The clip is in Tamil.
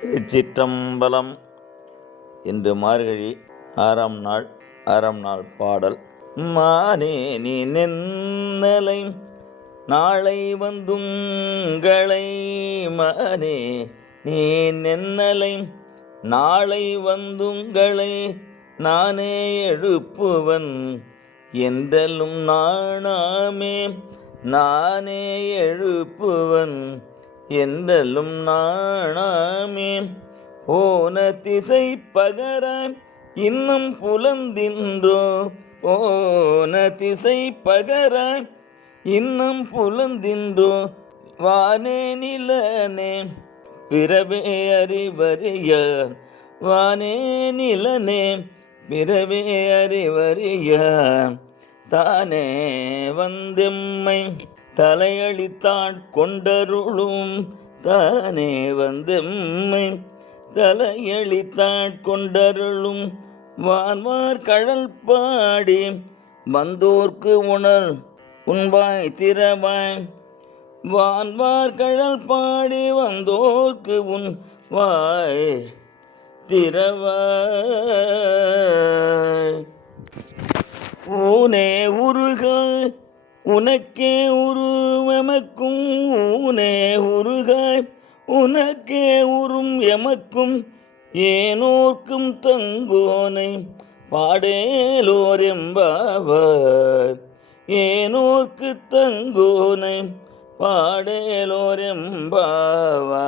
திருச்சிற்றம்பலம் என்று மார்கழி ஆறாம் நாள் ஆறாம் நாள் பாடல். மானே நீ நென்னலை நாளை வந்துங்களை மானே நீ நென்னலை நாளை வந்துங்களை நானே எழுப்புவன். என்றலும் நானாமே நானே எழுப்புவன். என்றலும் நானாமே போன திசை பகராய் இன்னும் புலந்தின்றோ? போன திசை பகராய் இன்னும் புலந்தின்றோ? வானே நிலனே பிறவே அறிவறிய வானே நிலனே பிறவே அறிவறிய தானே வந்தெம்மை தலையளித்தாட் கொண்டருளும். தானே வந்தெம்மை தலையளித்தாட் கொண்டருளும் வான்வார் கழல் பாடி வந்தோர்க்கு உணர் உண்பாய் திறவாய். வான்வார் கழல் பாடி வந்தோர்க்கு உன் வாய் திறவாய். ஊனே உருக உனக்கே உருவமக்கும் ஊனே உருகாய் உனக்கே உறும் எமக்கும் ஏனோர்க்கும் தங்கோனை பாடேலோர் எம்பாவார் ஏனோர்க்கு தங்கோனை பாடேலோர் எம்பாவார்